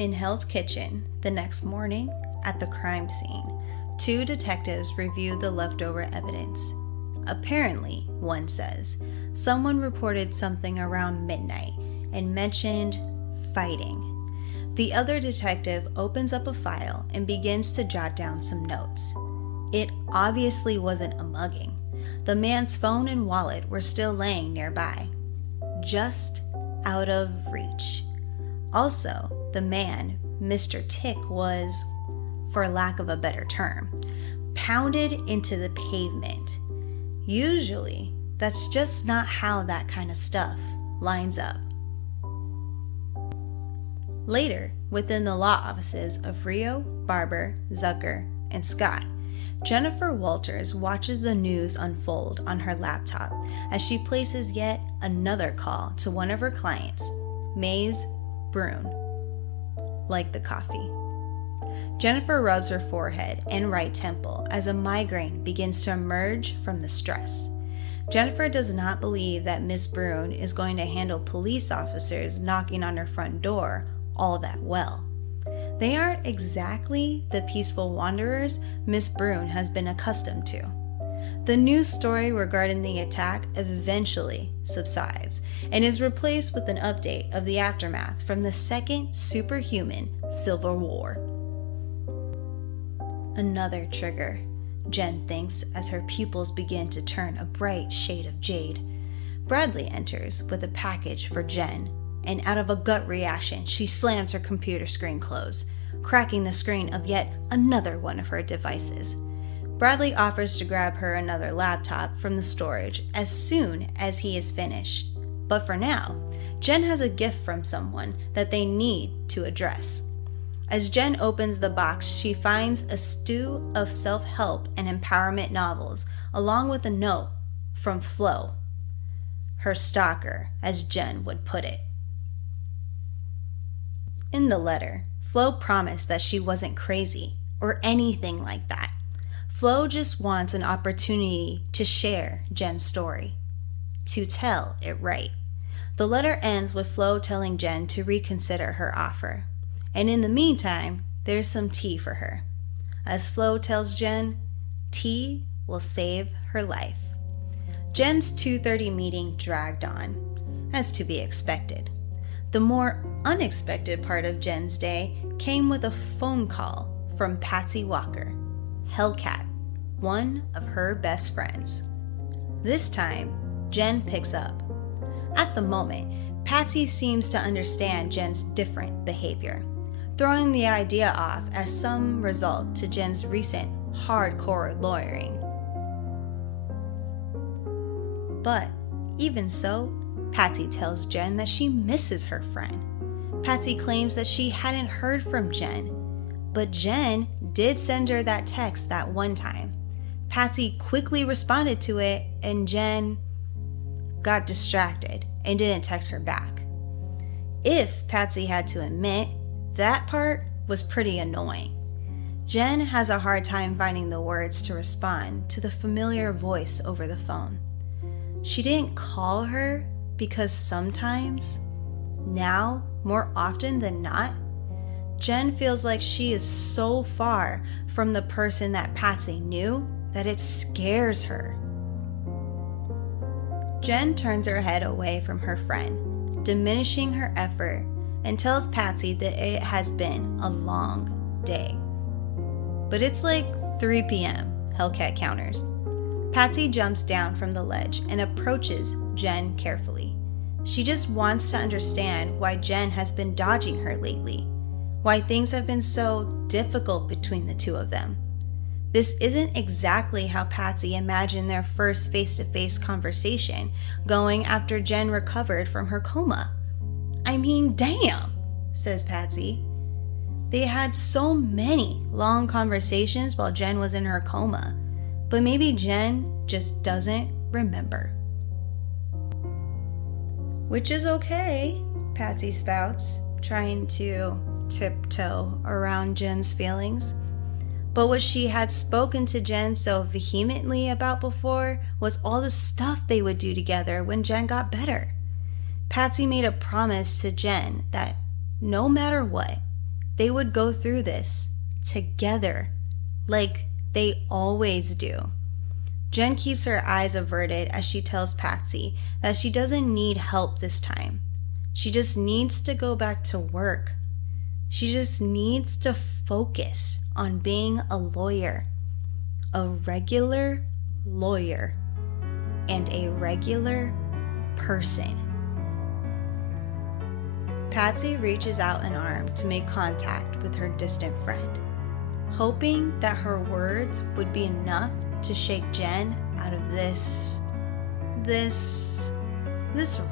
In Hell's Kitchen, the next morning, at the crime scene, two detectives review the leftover evidence. Apparently, one says, someone reported something around midnight and mentioned fighting. The other detective opens up a file and begins to jot down some notes. It obviously wasn't a mugging. The man's phone and wallet were still laying nearby, just out of reach. Also, the man, Mr. Tick, was, for lack of a better term, pounded into the pavement. Usually, that's just not how that kind of stuff lines up. Later, within the law offices of Rio, Barber, Zucker, and Scott, Jennifer Walters watches the news unfold on her laptop as she places yet another call to one of her clients, Maize, Broon, like the coffee. Jennifer rubs her forehead and right temple as a migraine begins to emerge from the stress. Jennifer does not believe that Miss Broon is going to handle police officers knocking on her front door all that well. They aren't exactly the peaceful wanderers Miss Broon has been accustomed to. The news story regarding the attack eventually subsides and is replaced with an update of the aftermath from the second superhuman Civil War. Another trigger, Jen thinks as her pupils begin to turn a bright shade of jade. Bradley enters with a package for Jen, and out of a gut reaction, she slams her computer screen closed, cracking the screen of yet another one of her devices. Bradley offers to grab her another laptop from the storage as soon as he is finished. But for now, Jen has a gift from someone that they need to address. As Jen opens the box, she finds a stew of self-help and empowerment novels, along with a note from Flo, her stalker, as Jen would put it. In the letter, Flo promised that she wasn't crazy or anything like that. Flo just wants an opportunity to share Jen's story, to tell it right. The letter ends with Flo telling Jen to reconsider her offer. And in the meantime, there's some tea for her. As Flo tells Jen, tea will save her life. Jen's 2:30 meeting dragged on, as to be expected. The more unexpected part of Jen's day came with a phone call from Patsy Walker, Hellcat, one of her best friends. This time, Jen picks up. At the moment, Patsy seems to understand Jen's different behavior, throwing the idea off as some result to Jen's recent hardcore lawyering. But even so, Patsy tells Jen that she misses her friend. Patsy claims that she hadn't heard from Jen, but Jen did send her that text that one time. Patsy quickly responded to it, and Jen got distracted and didn't text her back. If Patsy had to admit, that part was pretty annoying. Jen has a hard time finding the words to respond to the familiar voice over the phone. She didn't call her because sometimes, now, more often than not, Jen feels like she is so far from the person that Patsy knew that it scares her. Jen turns her head away from her friend, diminishing her effort, and tells Patsy that it has been a long day. But it's like 3 p.m., Hellcat counters. Patsy jumps down from the ledge and approaches Jen carefully. She just wants to understand why Jen has been dodging her lately, why things have been so difficult between the two of them. This isn't exactly how Patsy imagined their first face-to-face conversation going after Jen recovered from her coma. I mean, damn, says Patsy. They had so many long conversations while Jen was in her coma, but maybe Jen just doesn't remember. Which is okay, Patsy spouts, trying to tiptoe around Jen's feelings. But what she had spoken to Jen so vehemently about before was all the stuff they would do together when Jen got better. Patsy made a promise to Jen that no matter what, They would go through this together, like they always do. Jenn keeps her eyes averted as she tells Patsy that she doesn't need help this time. She just needs to go back to work. She just needs to focus on being a lawyer, a regular lawyer, and a regular person. Patsy reaches out an arm to make contact with her distant friend, hoping that her words would be enough to shake Jenn out of this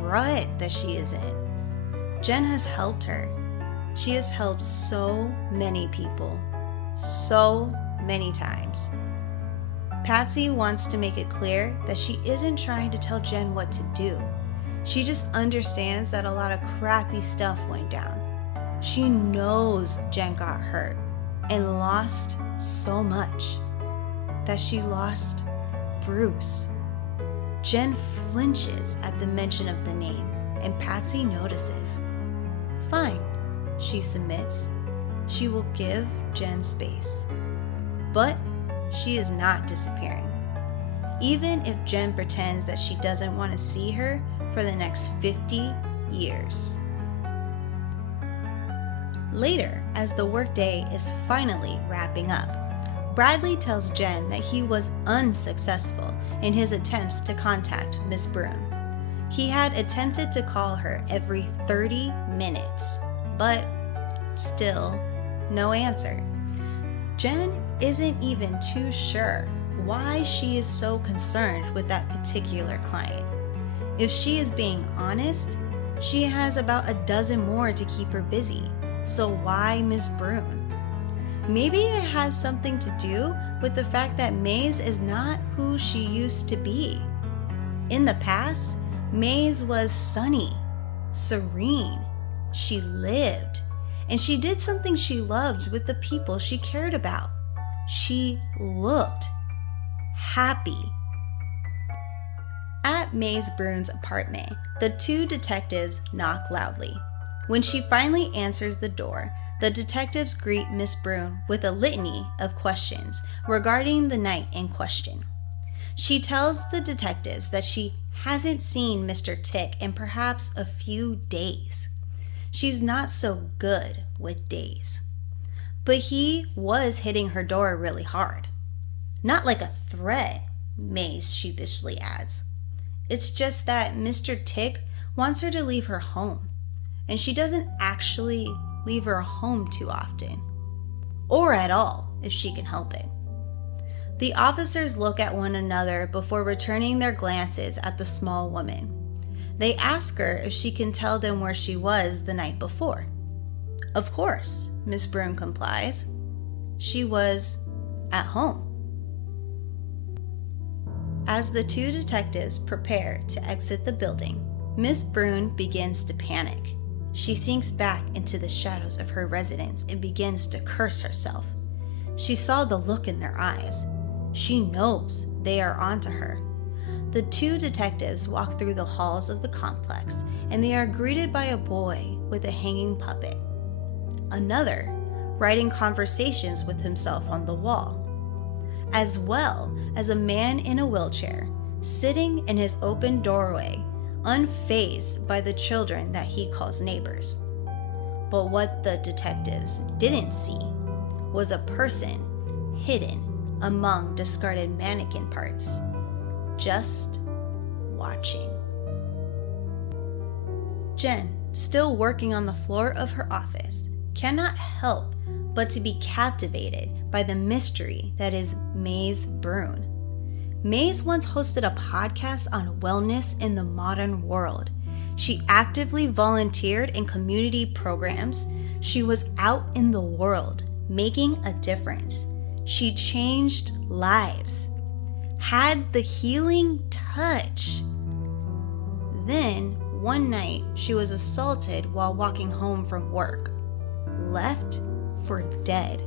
rut that she is in. Jenn has helped her. She has helped so many people, so many times. Patsy wants to make it clear that she isn't trying to tell Jenn what to do. She just understands that a lot of crappy stuff went down. She knows Jenn got hurt and lost so much, that she lost Bruce. Jenn flinches at the mention of the name, and Patsy notices. Fine, she submits. She will give Jenn space. But she is not disappearing. Even if Jenn pretends that she doesn't want to see her for the next 50 years. Later, as the workday is finally wrapping up, Bradley tells Jenn that he was unsuccessful in his attempts to contact Miss Broon. He had attempted to call her every 30 minutes, but still no answer. Jenn isn't even too sure why she is so concerned with that particular client. If she is being honest, she has about a dozen more to keep her busy, so why Miss Broon? Maybe it has something to do with the fact that Maize is not who she used to be. In the past, Maize was sunny, serene. She lived, and she did something she loved with the people she cared about. She looked happy. At Maize Broon's apartment, the two detectives knock loudly. When she finally answers the door, the detectives greet Miss Broon with a litany of questions regarding the night in question. She tells the detectives that she hasn't seen Mr. Tick in perhaps a few days. She's not so good with days. But he was hitting her door really hard. Not like a threat, Maize sheepishly adds. It's just that Mr. Tick wants her to leave her home, and she doesn't actually leave her home too often, or at all if she can help it. The officers look at one another before returning their glances at the small woman. They ask her if she can tell them where she was the night before. Of course, Miss Broon complies. She was at home. As the two detectives prepare to exit the building, Miss Broon begins to panic. She sinks back into the shadows of her residence and begins to curse herself. She saw the look in their eyes. She knows they are onto her. The two detectives walk through the halls of the complex, and they are greeted by a boy with a hanging puppet. Another, writing conversations with himself on the wall, as well as a man in a wheelchair, sitting in his open doorway, unfazed by the children that he calls neighbors. But what the detectives didn't see was a person hidden among discarded mannequin parts, just watching. Jenn, still working on the floor of her office, cannot help but to be captivated by the mystery that is Maize Broon. Maize once hosted a podcast on wellness in the modern world. She actively volunteered in community programs. She was out in the world, making a difference. She changed lives, had the healing touch. Then, one night, she was assaulted while walking home from work, left for dead.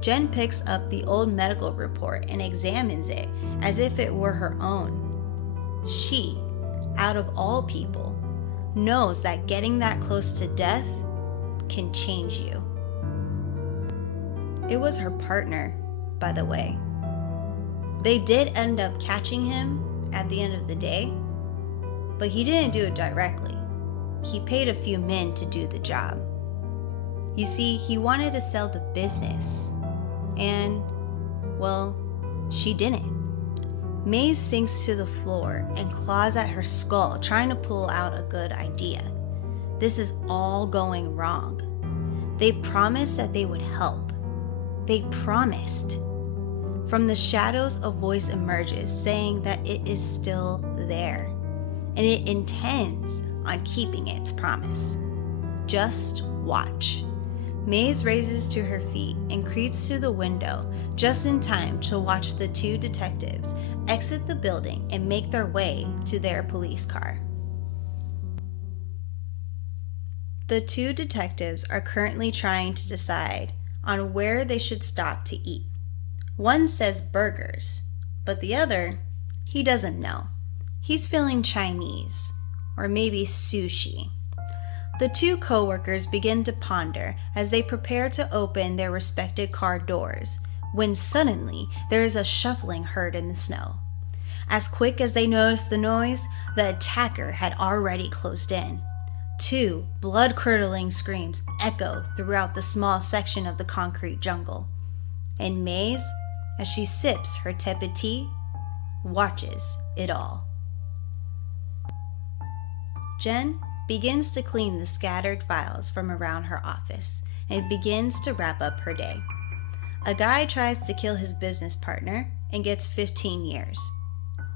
Jenn picks up the old medical report and examines it as if it were her own. She, out of all people, knows that getting that close to death can change you. It was her partner, by the way. They did end up catching him at the end of the day, but he didn't do it directly. He paid a few men to do the job. You see, he wanted to sell the business, and, well, she didn't. Maize sinks to the floor and claws at her skull, trying to pull out a good idea. This is all going wrong. They promised that they would help. They promised. From the shadows, a voice emerges saying that it is still there, and it intends on keeping its promise. Just watch. Maize raises to her feet and creeps to the window just in time to watch the two detectives exit the building and make their way to their police car. The two detectives are currently trying to decide on where they should stop to eat. One says burgers, but the other, he doesn't know. He's feeling Chinese, or maybe sushi. The two co-workers begin to ponder as they prepare to open their respective car doors, when suddenly there is a shuffling heard in the snow. As quick as they notice the noise, the attacker had already closed in. Two blood-curdling screams echo throughout the small section of the concrete jungle. And Maize, as she sips her tepid tea, watches it all. Jen begins to clean the scattered files from around her office and begins to wrap up her day. A guy tries to kill his business partner and gets 15 years.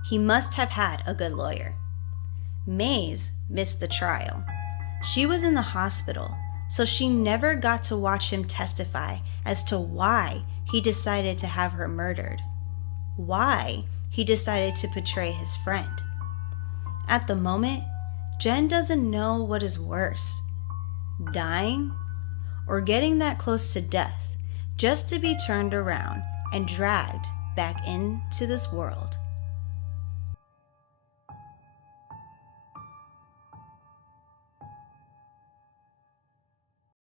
He must have had a good lawyer. Maize missed the trial. She was in the hospital, so she never got to watch him testify as to why he decided to have her murdered, why he decided to betray his friend. At the moment, Jen doesn't know what is worse, dying or getting that close to death just to be turned around and dragged back into this world.